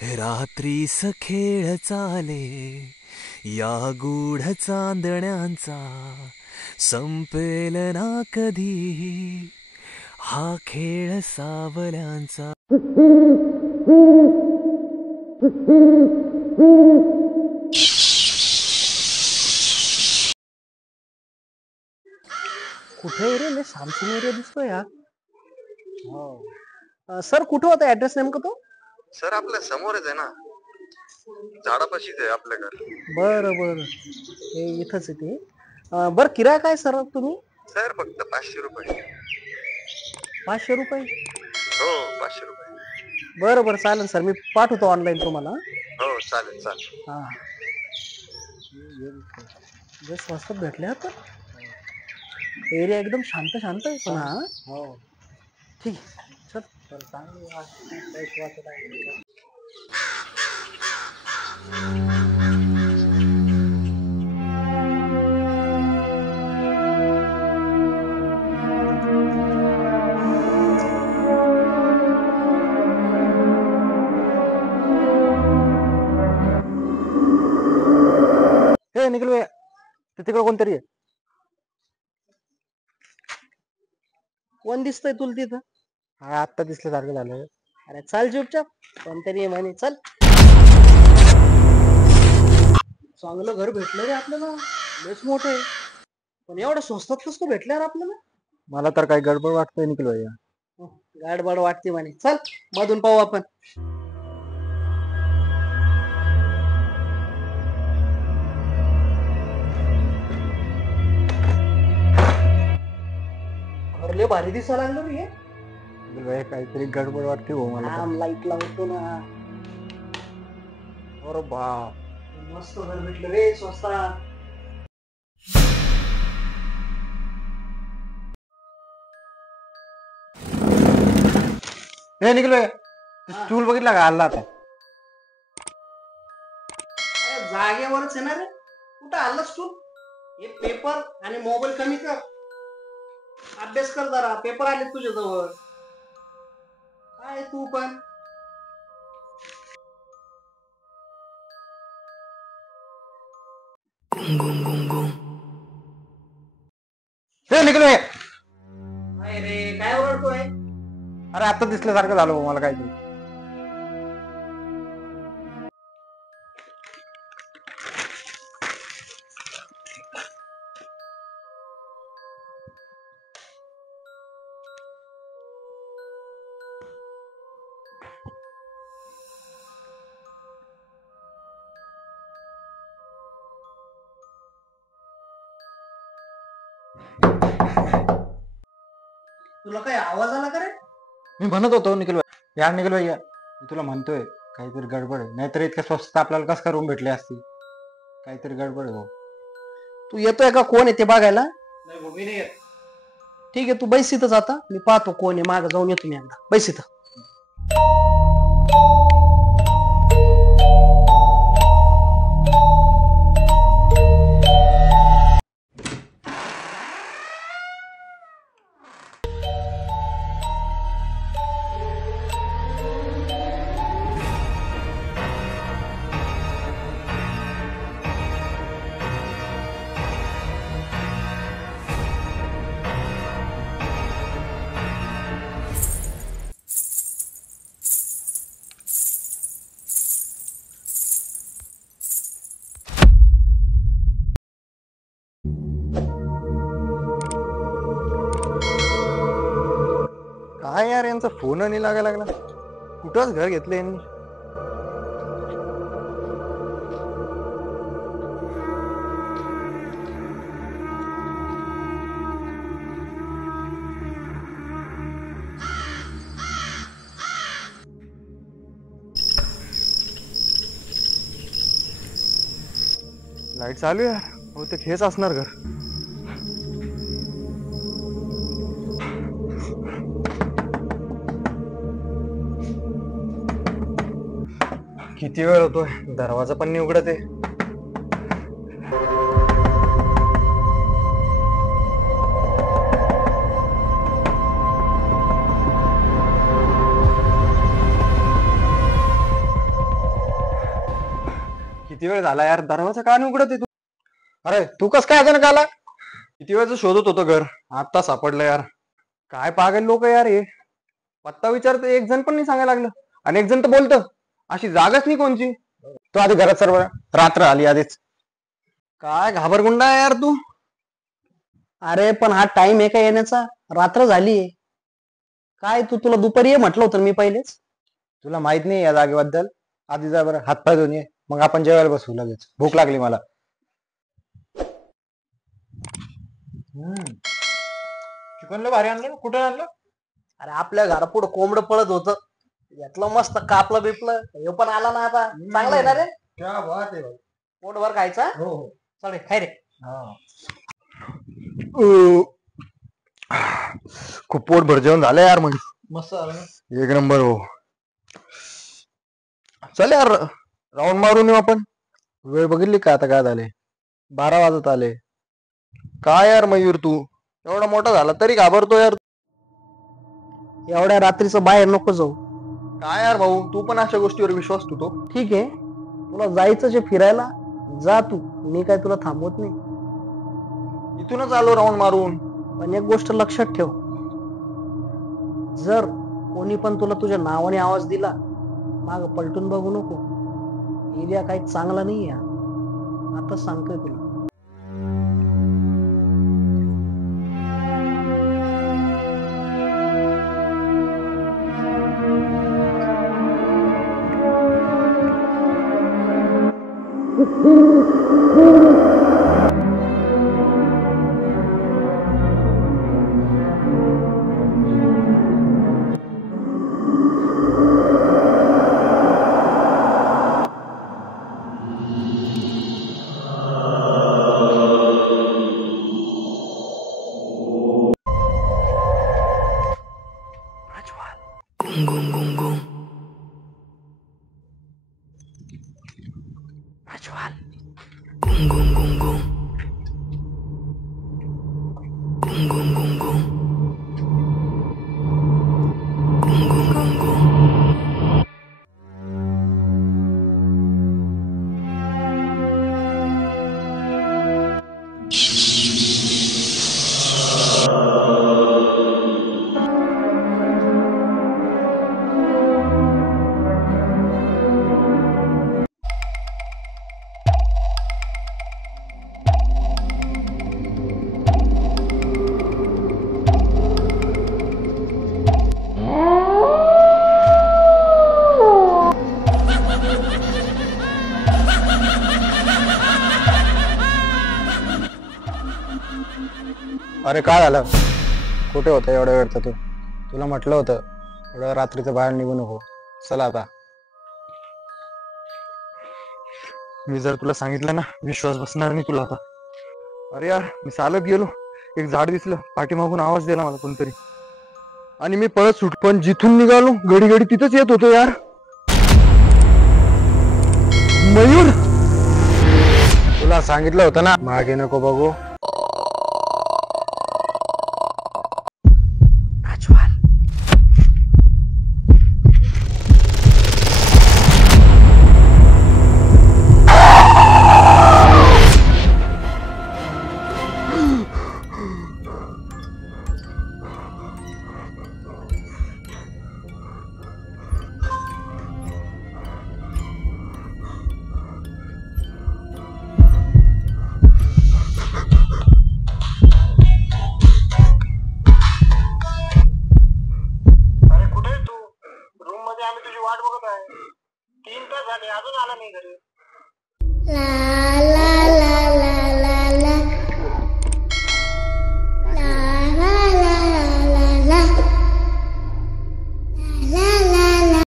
रात्रीस खेळ चाले या गूढ चांदण्यांचा, संपेल ना कधी हा खेळ सावल्यांचा. कुठे रे मी सामसून एरिया दिसतोय यार. सर कुठे होता ऍड्रेस नेमका तो? सर आपल्या समोरच आहे ना, झाडापाशीच आहे आपल्या घर. बरं बरं, हे इथंच आहे ते. बरं किराया काय सर तुम्ही? सर फक्त 500 रुपये. 500 रुपये? हो 500 रुपये. बरं बरं चालेल सर, मी पाठवतो ऑनलाईन तुम्हाला. हो चालेल चालेल. हा जे स्वस्तात भेटले आता. एरिया एकदम शांत शांत आहे पण. हा हो ठीक आहे चल चांगली. हे निखिल भैया, तिकडे कोणतरी आहे. कोण दिसतंय तुला तिथं? हा आत्ता दिसल्यासारखं झालं. अरे चल चुपचाप, कोणतरी म्हणे चल. चांगलं घर भेटलं रे आपल्याला, लयच मोठं आहे. पण एवढं स्वस्तात कसं भेटलं रे आपल्याला? मला तर काही गडबड वाटतंय निखिल भैया. गडबड वाटते म्हणे, चल मधून पाहू आपण. लय भारी दिसायला लागलं रे. काहीतरी गडबड वाटते हो मला. लाईट लावतो ना. अरे बाप, मस्त घर भेटलं रे स्वस्तात. हे निखिल भैया, स्टूल बघितला का हल्ला आता? जागेवरच आहे ना रे, कुठं हल्ला स्टूल? हे पेपर आणि मोबाईल कमी कर, अभ्यास कर जरा. पेपर आले तुझ्या जवळ. काय तू पण हे निखिल भैया. काय रे, काय ओरडतोय? अरे आता दिसल्यासारखं झालं मला काहीतरी. तुला काय आवाज आला का रे? मी म्हणत होतो निखिल भैया, यार निखिल भैया, मी तुला म्हणतोय काहीतरी गडबड आहे. नाहीतर इतक्या स्वस्त आपल्याला कस काय रूम भेटली असती? काहीतरी गडबड आहे भाऊ. तू येतोय का, कोण आहे ते बघायला? नाही भाऊ, मी नाही येत. ठीक आहे, तू बैस इथंच आता, मी पाहतो कोण आहे. मागं जाऊन येतो मी एकदा. बैस इथं. काय यार, यांचा फोन नाही लागायला लागला. कुठंच घर घेतलं यांनी. लाईट चालू आहे यार, बहुतेक हेच असणार घर. किती वेळ होतोय, दरवाजा पण नाही उघडत आहे. किती वेळ झाला यार, दरवाजा का नाही उघडत आहे तू? अरे तू कस काय अचानक आला? किती वेळच शोधत होतो घर, आता सापडलं यार. काय पागल लोक यार हे. पत्ता विचारत एक जण पण नाही सांगायला लागलं, आणि एक जण तर बोलतं अशी जागाच नाही कोणची. तू आधी घरात सर्व, रात्र आली आधीच. काय घाबरगुंडा आहे यार तू. अरे पण हा टाइम आहे का येण्याचा? रात्र झालीये. काय तुला दुपारी ये म्हटलं होतं मी पहिलेच. तुला माहित नाही या जागेबद्दल? आधी जा बरं, हात पाय धुवून ये, मग आपण जेवायला बसू लगेच. भूक लागली मला. चिकन लय भारी आणलं, कुठे आणलं? अरे आपल्या घरापुढं कोंबड पळत होतं, यातलं मस्त कापलं बिपलं, हे पण आला ना आता. चांगलं आहे ना रे? क्या बात आहे भाई. पोटभर खायचा. हो हो. चल खाय रे. खूप पोट भर जेवण झालं यार. मग मस्त झालं ना? एक नंबर. हो चल यार, राऊंड मारून येऊ आपण. वेळ बघितली का आता काय झाले? 12 वाजत आले. काय यार मयूर, तू एवढा मोठा झाला तरी घाबरतो यार. एवढ्या रात्रीचं बाहेर नको जाऊ. काय यार भाऊ, तू पण अशा गोष्टीवर विश्वास ठेवतो? ठीक आहे, तुला जायचं जे फिरायला जा तू, मी काय तुला थांबवत नाही. इथूनच आलो राऊंड मारून. पण एक गोष्ट लक्षात ठेव, जर कोणी पण तुला तुझ्या नावाने आवाज दिला, माग पलटून बघू नको. एरिया काही चांगला नाही आहे, आता सांगतोय तुला. अरे काय झालं? कुठे होतं एवढ्या वेळ तू? तुला म्हटलं होतं एवढ्या रात्रीचं बाहेर निघू नको. चला आता. मी जर तुला सांगितलं ना, विश्वास बसणार नाही तुला आता. अरे यार, मी चालत गेलो, एक झाड दिसलं, पाठीमागून आवाज दिला मला कोणतरी, आणि मी पळत सुट. पण जिथून निघालो घडी घडी तिथंच येत होतो यार. मयूर, तुला सांगितलं होतं ना मागे नको बघू. आम्ही तुझी वाट बघत आहे. 3 तास झाले, अजून आला नाही घरी.